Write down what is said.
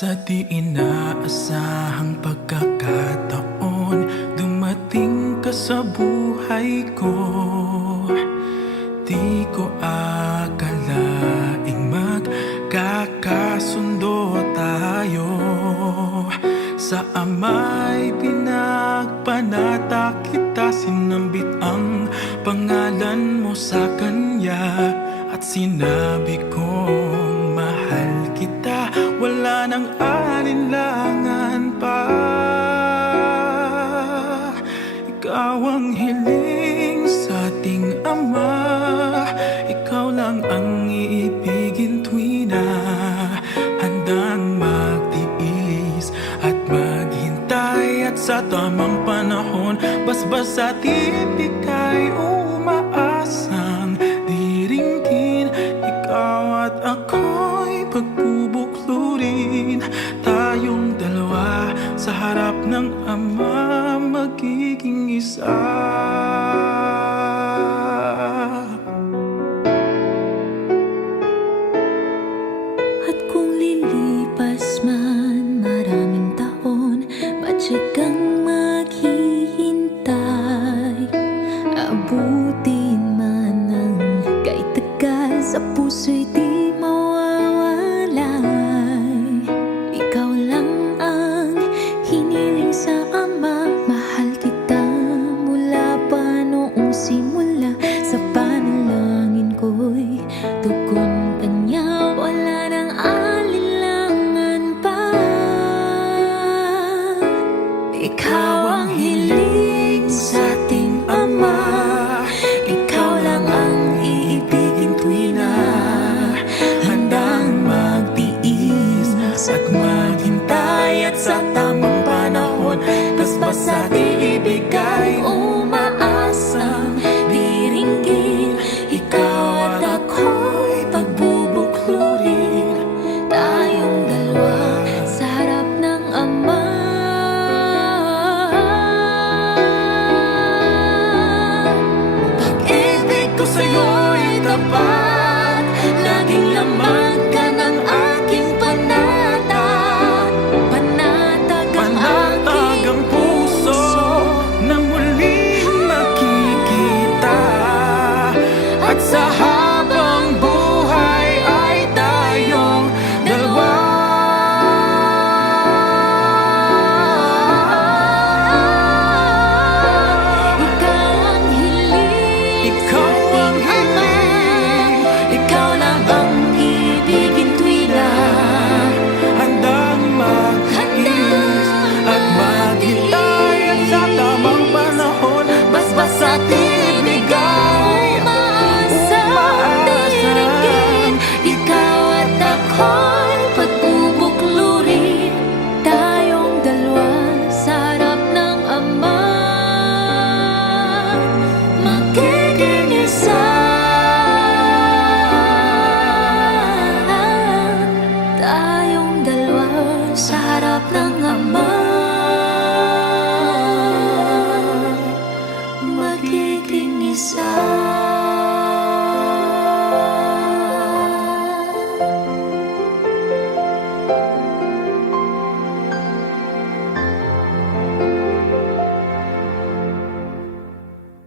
Sa di inaasahang pagkakataon, dumating ka sa buhay ko. Di ko akalaing magkakasundo tayo. Sa Ama'y pinagpanata kita, sinambit ang pangalan mo sa Kanya. At sinabi kong mahal kita, wala nang alinlangan pa. Ikaw ang hiling sa ating Ama, ikaw lang ang iibigin tuwi na handang magtiis at maghintay. At sa tamang panahon, basbas at ibigay, umaasang diringgin. Ikaw at ako'y pagbubuklurin, tayong dalawa sa harap ng Ama, magiging isa. At kung lilipas man maraming taon, patyagang maghihintay. Abutin man ang kahit tagal, sa puso'y di mawawalay. Ikaw lang ang hiniling sa Ama, mahal kita mula pa noong simula. Sa panalangin ko'y tugon Kanya, wala nang alinlangan pa. Ikaw ang hiling sa ating Ama, ikaw lang ang iibigin tuwi na handang magtiis at maghintay. At sa tamang panahon, basbas at ibigay,